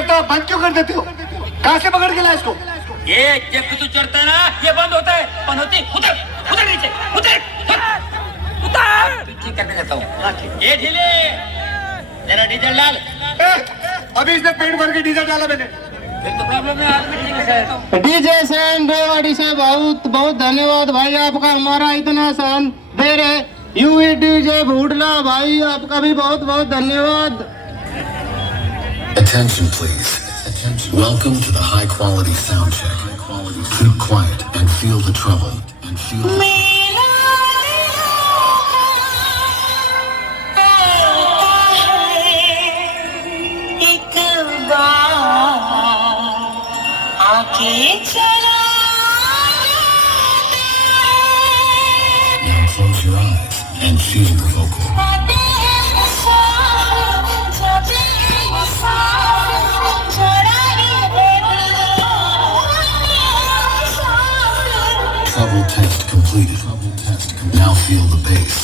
चढ़ता बंद क्यों कर देते हो? कहाँ से पकड़ के लाए इसको? ये जब भी तू चढ़ता है ना ये बंद होता है, बंद होती। उतर उतर नीचे, उतर उतर। ठीक करके देता हूँ। ये ढीले जरा डीजल डाल। अभी इसने पेट भर के डीजल डाला मैंने। फिर तो प्रॉब्लम है, आदमी ठीक है सर। डीजे सैन रेवाड़ी से बहुत बहुत धन्यवाद भाई, आपका हमारा इतना साथ दे रहे। यूवी डीजे भूडला भाई, आपका भी बहुत बहुत धन्यवाद। Attention please. Welcome to the high quality sound check. Keep quiet and feel the trouble. Now close your eyes and feel the vocal. Trouble test completed. Now feel the bass.